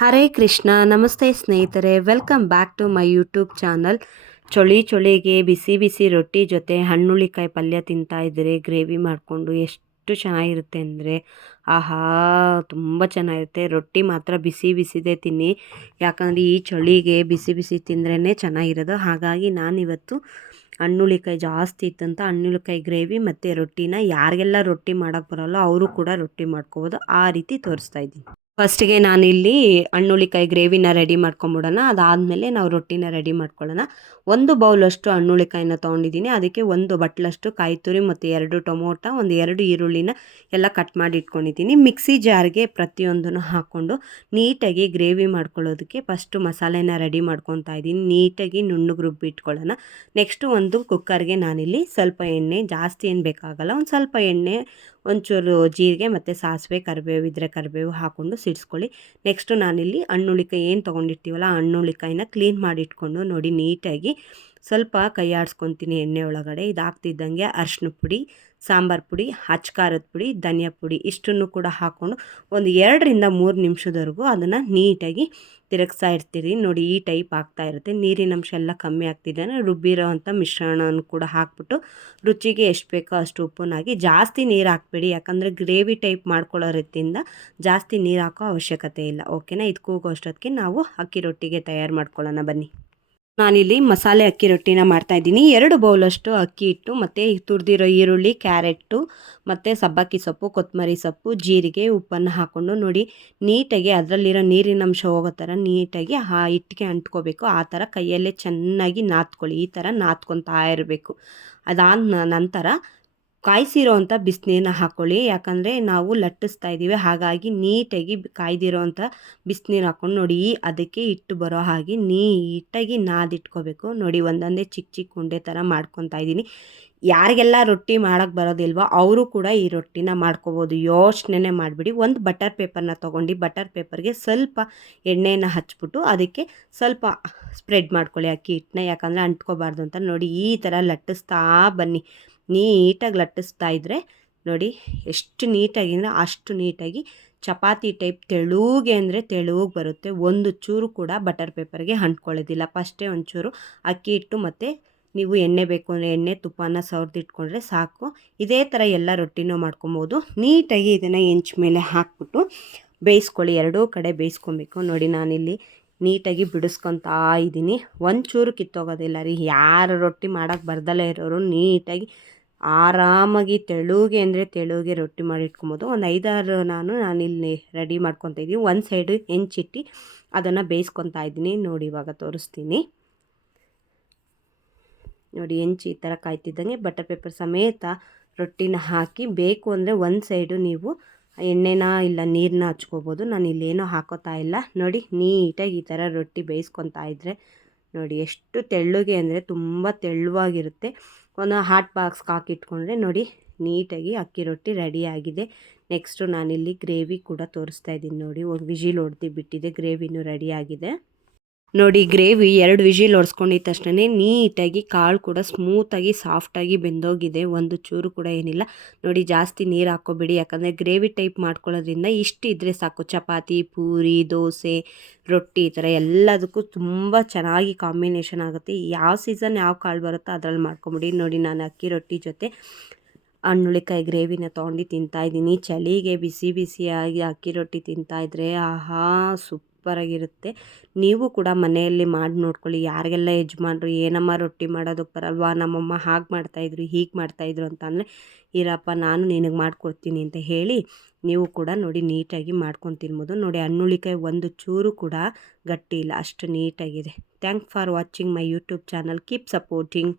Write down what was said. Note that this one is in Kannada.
ಹರೇ ಕೃಷ್ಣ ನಮಸ್ತೆ ಸ್ನೇಹಿತರೆ, welcome back to my YouTube channel. ಚಳಿಗೆ ಬಿಸಿ ಬಿಸಿ ರೊಟ್ಟಿ ಜೊತೆ ಹಣ್ಣುಳಿಕಾಯಿ ಪಲ್ಯ ತಿಂತಾ ಇದ್ದರೆ ಗ್ರೇವಿ ಮಾಡಿಕೊಂಡು ಎಷ್ಟು ಚೆನ್ನಾಗಿರುತ್ತೆ ಅಂದರೆ ಆಹಾ, ತುಂಬ ಚೆನ್ನಾಗಿರುತ್ತೆ. ರೊಟ್ಟಿ ಮಾತ್ರ ಬಿಸಿ ಬಿಸಿದೇ ತಿನ್ನಿ, ಯಾಕಂದರೆ ಈ ಚಳಿಗೆ ಬಿಸಿ ಬಿಸಿ ತಿಂದ್ರೇ ಚೆನ್ನಾಗಿರೋದು. ಹಾಗಾಗಿ ನಾನಿವತ್ತು ಹಣ್ಣುಳಿಕಾಯಿ ಜಾಸ್ತಿ ಇತ್ತಂತ ಹಣ್ಣುಳಿಕಾಯಿ ಗ್ರೇವಿ ಮತ್ತು ರೊಟ್ಟಿನ ಯಾರಿಗೆಲ್ಲ ರೊಟ್ಟಿ ಮಾಡೋಕ್ಕೆ ಬರೋಲ್ಲ ಅವರು ಕೂಡ ರೊಟ್ಟಿ ಮಾಡ್ಕೋಬೋದು, ಆ ರೀತಿ ತೋರಿಸ್ತಾ ಇದ್ದೀನಿ. ಫಸ್ಟಿಗೆ ನಾನಿಲ್ಲಿ ಹಣ್ಣುಳಿಕಾಯಿ ಗ್ರೇವಿನ ರೆಡಿ ಮಾಡ್ಕೊಂಬಿಡೋಣ. ಅದಾದಮೇಲೆ ನಾವು ರೊಟ್ಟಿನ ರೆಡಿ ಮಾಡ್ಕೊಳ್ಳೋಣ. ಒಂದು ಬೌಲಷ್ಟು ಹಣ್ಣುಳಿಕಾಯಿನ ತೊಗೊಂಡಿದ್ದೀನಿ. ಅದಕ್ಕೆ ಒಂದು ಬಟ್ಲಷ್ಟು ಕಾಯಿ ತುರಿ ಮತ್ತು 2 ಟೊಮೊಟೊ, ಒಂದು 2 ಈರುಳ್ಳಿನ ಎಲ್ಲ ಕಟ್ ಮಾಡಿ ಇಟ್ಕೊಂಡಿದ್ದೀನಿ. ಮಿಕ್ಸಿ ಜಾರ್ಗೆ ಪ್ರತಿಯೊಂದನ್ನು ಹಾಕ್ಕೊಂಡು ನೀಟಾಗಿ ಗ್ರೇವಿ ಮಾಡ್ಕೊಳ್ಳೋದಕ್ಕೆ ಫಸ್ಟು ಮಸಾಲೆನ ರೆಡಿ ಮಾಡ್ಕೊತಾ ಇದ್ದೀನಿ. ನೀಟಾಗಿ ನುಣ್ಣಗೆ ರುಬ್ಬಿಟ್ಕೊಳ್ಳೋಣ. ನೆಕ್ಸ್ಟು ಒಂದು ಕುಕ್ಕರ್ಗೆ ನಾನಿಲ್ಲಿ ಸ್ವಲ್ಪ ಎಣ್ಣೆ, ಜಾಸ್ತಿ ಏನು ಬೇಕಾಗಲ್ಲ, ಒಂದು ಸ್ವಲ್ಪ ಎಣ್ಣೆ, ಒಂಚೂರು ಜೀರಿಗೆ ಮತ್ತು ಸಾಸಿವೆ, ಕರಿಬೇವು ಇದ್ದರೆ ಕರಿಬೇವು ಹಾಕ್ಕೊಂಡು ಸಿಡಿಸ್ಕೊಳ್ಳಿ. ನೆಕ್ಸ್ಟು ನಾನಿಲ್ಲಿ ಹಣ್ಣುಳಿಕಾಯಿ ಏನು ತೊಗೊಂಡಿರ್ತೀವಲ್ಲ ಹಣ್ಣುಳಿಕಾಯಿನ ಕ್ಲೀನ್ ಮಾಡಿ ಇಟ್ಕೊಂಡು ನೋಡಿ ನೀಟಾಗಿ ಸ್ವಲ್ಪ ಕೈ ಆಡಿಸ್ಕೊತೀನಿ ಎಣ್ಣೆ ಒಳಗಡೆ. ಇದಾಗ್ತಿದ್ದಂಗೆ ಅರಿಶಿನ ಪುಡಿ, ಸಾಂಬಾರು ಪುಡಿ, ಖಾರದ ಪುಡಿ, ಧನಿಯಾ ಪುಡಿ ಇಷ್ಟನ್ನು ಕೂಡ ಹಾಕ್ಕೊಂಡು ಒಂದು 2 ರಿಂದ 3 ನಿಮಿಷದವರೆಗೂ ಅದನ್ನು ನೀಟಾಗಿ ತಿರುಗಿಸ್ತಾ ಇರ್ತೀರಿ. ನೋಡಿ ಈ ಟೈಪ್ ಆಗ್ತಾ ಇರುತ್ತೆ. ನೀರಿನ ಅಂಶ ಎಲ್ಲ ಕಮ್ಮಿ ಆಗ್ತಿದೆ. ರುಬ್ಬಿರೋ ಅಂಥ ಮಿಶ್ರಣವನ್ನು ಕೂಡ ಹಾಕ್ಬಿಟ್ಟು ರುಚಿಗೆ ಎಷ್ಟು ಬೇಕೋ ಅಷ್ಟು ಉಪ್ಪನ್ನಾಗಿ, ಜಾಸ್ತಿ ನೀರು ಹಾಕಬೇಡಿ, ಯಾಕಂದರೆ ಗ್ರೇವಿ ಟೈಪ್ ಮಾಡ್ಕೊಳ್ಳೋ ರೀತಿಯಿಂದ ಜಾಸ್ತಿ ನೀರು ಹಾಕೋ ಅವಶ್ಯಕತೆ ಇಲ್ಲ. ಓಕೆನಾ? ಇದು ಕೂಗೋಷ್ಟೊತ್ತಿಗೆ ನಾವು ಅಕ್ಕಿ ರೊಟ್ಟಿಗೆ ತಯಾರು ಮಾಡ್ಕೊಳ್ಳೋಣ ಬನ್ನಿ. ನಾನಿಲ್ಲಿ ಮಸಾಲೆ ಅಕ್ಕಿ ರೊಟ್ಟಿನ ಮಾಡ್ತಾಯಿದ್ದೀನಿ. 2 ಬೌಲಷ್ಟು ಅಕ್ಕಿ ಹಿಟ್ಟು ಮತ್ತು ತುರಿದಿರೋ ಈರುಳ್ಳಿ, ಕ್ಯಾರೆಟು ಮತ್ತು ಸಬ್ಬಕ್ಕಿ ಸೊಪ್ಪು, ಕೊತ್ತಂಬರಿ ಸೊಪ್ಪು, ಜೀರಿಗೆ, ಉಪ್ಪನ್ನು ಹಾಕ್ಕೊಂಡು ನೋಡಿ ನೀಟಾಗಿ ಅದರಲ್ಲಿರೋ ನೀರಿನ ಅಂಶ ಹೋಗೋ ಥರ ನೀಟಾಗಿ ಆ ಹಿಟ್ಟಿಗೆ ಅಂಟ್ಕೋಬೇಕು. ಆ ಥರ ಕೈಯಲ್ಲೇ ಚೆನ್ನಾಗಿ ನಾದ್ಕೊಳ್ಳಿ. ಈ ಥರ ನಾದ್ಕೊತಾ ಇರಬೇಕು. ಅದಾದ ನಂತರ ಕಾಯಿಸಿರೋ ಅಂಥ ಬಿಸಿನೀರನ್ನ ಹಾಕ್ಕೊಳ್ಳಿ, ಯಾಕಂದರೆ ನಾವು ಲಟ್ಟಿಸ್ತಾ ಇದ್ದೀವಿ. ಹಾಗಾಗಿ ನೀಟಾಗಿ ಕಾಯ್ದಿರೋ ಅಂಥ ಬಿಸಿನೀರು ಹಾಕ್ಕೊಂಡು ನೋಡಿ ಅದಕ್ಕೆ ಹಿಟ್ಟು ಬರೋ ಹಾಗೆ ನೀಟಾಗಿ ನಾದಿಟ್ಕೋಬೇಕು. ನೋಡಿ ಒಂದೊಂದೇ ಚಿಕ್ಕ ಚಿಕ್ಕ ಉಂಡೆ ಥರ ಮಾಡ್ಕೊತಾ ಇದ್ದೀನಿ. ಯಾರಿಗೆಲ್ಲ ರೊಟ್ಟಿ ಮಾಡೋಕ್ಕೆ ಬರೋದಿಲ್ವೋ ಅವರು ಕೂಡ ಈ ರೊಟ್ಟಿನ ಮಾಡ್ಕೋಬೋದು, ಯೋಚನೆ ಮಾಡಿಬಿಡಿ. ಒಂದು ಬಟರ್ ಪೇಪರ್ನ ತೊಗೊಂಡು ಬಟರ್ ಪೇಪರ್ಗೆ ಸ್ವಲ್ಪ ಎಣ್ಣೆನ ಹಚ್ಬಿಟ್ಟು ಅದಕ್ಕೆ ಸ್ವಲ್ಪ ಸ್ಪ್ರೆಡ್ ಮಾಡ್ಕೊಳ್ಳಿ ಅಕ್ಕಿ ಹಿಟ್ಟನ್ನ, ಯಾಕಂದರೆ ಅಂಟ್ಕೋಬಾರ್ದು ಅಂತ. ನೋಡಿ ಈ ಥರ ಲಟ್ಟಿಸ್ತಾ ಬನ್ನಿ. ನೀಟಾಗಿ ಲಟ್ಟಿಸ್ತಾ ಇದ್ದರೆ ನೋಡಿ ಎಷ್ಟು ನೀಟಾಗಿ ಅಂದರೆ ಅಷ್ಟು ನೀಟಾಗಿ ಚಪಾತಿ ಟೈಪ್ ತೆಳುಗೆ ಅಂದರೆ ತೆಳುಗೆ ಬರುತ್ತೆ. ಒಂದು ಚೂರು ಕೂಡ ಬಟರ್ ಪೇಪರ್ಗೆ ಅಂಟ್ಕೊಳ್ಳೋದಿಲ್ಲ. ಫಸ್ಟೇ ಒಂಚೂರು ಅಕ್ಕಿ ಹಿಟ್ಟು ಮತ್ತು ನೀವು ಎಣ್ಣೆ ಬೇಕು ಅಂದರೆ ಎಣ್ಣೆ, ತುಪ್ಪನ ಸವರ್ದಿಟ್ಕೊಂಡ್ರೆ ಸಾಕು. ಇದೇ ಥರ ಎಲ್ಲ ರೊಟ್ಟಿನೂ ಮಾಡ್ಕೊಬೋದು. ನೀಟಾಗಿ ಇದನ್ನು ಹೆಂಚು ಮೇಲೆ ಹಾಕ್ಬಿಟ್ಟು ಬೇಯಿಸ್ಕೊಳ್ಳಿ. ಎರಡೂ ಕಡೆ ಬೇಯಿಸ್ಕೊಬೇಕು. ನೋಡಿ ನಾನಿಲ್ಲಿ ನೀಟಾಗಿ ಬಿಡಿಸ್ಕೊತಾ ಇದ್ದೀನಿ. ಒಂಚೂರು ಕಿತ್ತೋಗೋದಿಲ್ಲ ರೀ. ಯಾರು ರೊಟ್ಟಿ ಮಾಡೋಕ್ಕೆ ಬರ್ದಲ್ಲೇ ಇರೋರು ನೀಟಾಗಿ ಆರಾಮಾಗಿ ತೆಳುಗೆ ಅಂದರೆ ತೆಳುಗೆ ರೊಟ್ಟಿ ಮಾಡಿಟ್ಕೊಬೋದು. ಒಂದು 5-6 ನಾನಿಲ್ಲಿ ರೆಡಿ ಮಾಡ್ಕೊತಾ ಇದ್ದೀನಿ. ಒಂದು ಸೈಡು ಹೆಂಚಿಟ್ಟು ಅದನ್ನು ಬೇಯಿಸ್ಕೊತಾ ಇದ್ದೀನಿ. ನೋಡಿ ಇವಾಗ ತೋರಿಸ್ತೀನಿ. ನೋಡಿ ಹೆಂಚು ಈ ಥರ ಕಾಯ್ತಿದ್ದಂಗೆ ಬಟರ್ ಪೇಪರ್ ಸಮೇತ ರೊಟ್ಟಿನ ಹಾಕಿ, ಬೇಕು ಅಂದರೆ ಒಂದು ಸೈಡು ನೀವು ಎಣ್ಣೆನ ಇಲ್ಲ ನೀರನ್ನ ಹಚ್ಕೋಬೋದು. ನಾನು ಇಲ್ಲೇನೋ ಹಾಕೋತಾ ಇಲ್ಲ. ನೋಡಿ ನೀಟಾಗಿ ಈ ಥರ ರೊಟ್ಟಿ ಬೇಯಿಸ್ಕೊತಾ ಇದ್ದರೆ ನೋಡಿ ಎಷ್ಟು ತೆಳ್ಳಗೆ ಅಂದರೆ ತುಂಬ ತೆಳುವಾಗಿರುತ್ತೆ. ಒಂದು ಹಾಟ್ ಬಾಕ್ಸ್ಗೆ ಹಾಕಿಟ್ಕೊಂಡ್ರೆ ನೋಡಿ ನೀಟಾಗಿ ಅಕ್ಕಿ ರೊಟ್ಟಿ ರೆಡಿಯಾಗಿದೆ. ನೆಕ್ಸ್ಟು ನಾನಿಲ್ಲಿ ಗ್ರೇವಿ ಕೂಡ ತೋರಿಸ್ತಾ ಇದ್ದೀನಿ. ನೋಡಿ ಒಂದು ವಿಜಿಲ್ ಹೊಡೆದು ಬಿಟ್ಟಿದೆ, ಗ್ರೇವಿನೂ ರೆಡಿಯಾಗಿದೆ. ನೋಡಿ ಗ್ರೇವಿ 2 ವಿಜಿಲ್ ಹೊಡ್ಸ್ಕೊಂಡಿದ್ದ ತಕ್ಷಣ ನೀಟಾಗಿ ಕಾಳು ಕೂಡ ಸ್ಮೂತಾಗಿ ಸಾಫ್ಟಾಗಿ ಬೆಂದೋಗಿದೆ. ಒಂದು ಚೂರು ಕೂಡ ಏನಿಲ್ಲ. ನೋಡಿ ಜಾಸ್ತಿ ನೀರು ಹಾಕ್ಕೋಬೇಡಿ, ಯಾಕಂದರೆ ಗ್ರೇವಿ ಟೈಪ್ ಮಾಡ್ಕೊಳ್ಳೋದ್ರಿಂದ ಇಷ್ಟು ಇದ್ದರೆ ಸಾಕು. ಚಪಾತಿ, ಪೂರಿ, ದೋಸೆ, ರೊಟ್ಟಿ ಈ ಥರ ಎಲ್ಲದಕ್ಕೂ ತುಂಬ ಚೆನ್ನಾಗಿ ಕಾಂಬಿನೇಷನ್ ಆಗುತ್ತೆ. ಯಾವ ಸೀಸನ್ ಯಾವ ಕಾಳು ಬರುತ್ತೋ ಅದರಲ್ಲಿ ಮಾಡ್ಕೊಂಬಿಡಿ. ನೋಡಿ ನಾನು ಅಕ್ಕಿ ರೊಟ್ಟಿ ಜೊತೆ ಹಣ್ಣುಳಿಕಾಯಿ ಗ್ರೇವಿನ ತೊಗೊಂಡು ತಿಂತಾಯಿದ್ದೀನಿ. ಚಳಿಗೆ ಬಿಸಿ ಬಿಸಿಯಾಗಿ ಅಕ್ಕಿ ರೊಟ್ಟಿ ತಿಂತಾಯಿದ್ರೆ ಆಹಾ ಸೂಪರಾಗಿರುತ್ತೆ. ನೀವು ಕೂಡ ಮನೆಯಲ್ಲಿ ಮಾಡಿ ನೋಡ್ಕೊಳ್ಳಿ. ಯಾರಿಗೆಲ್ಲ ಯಜಮಾನ್ರು ಏನಮ್ಮ ರೊಟ್ಟಿ ಮಾಡೋದಕ್ಕೆ ಬರಲ್ವಾ, ನಮ್ಮಮ್ಮ ಹಾಗೆ ಮಾಡ್ತಾಯಿದ್ರು ಹೀಗೆ ಮಾಡ್ತಾಯಿದ್ರು ಅಂತ ಅಂದರೆ ಇರಪ್ಪ ನಾನು ನಿನಗೆ ಮಾಡಿಕೊಡ್ತೀನಿ ಅಂತ ಹೇಳಿ ನೀವು ಕೂಡ ನೋಡಿ ನೀಟಾಗಿ ಮಾಡ್ಕೊಂಡು ತಿನ್ಬೋದು. ನೋಡಿ ಹಣ್ಣುಳಿಕಾಯಿ ಒಂದು ಚೂರು ಕೂಡ ಗಟ್ಟಿ ಇಲ್ಲ, ಅಷ್ಟು ನೀಟಾಗಿದೆ. Thank for watching my YouTube channel. Keep supporting.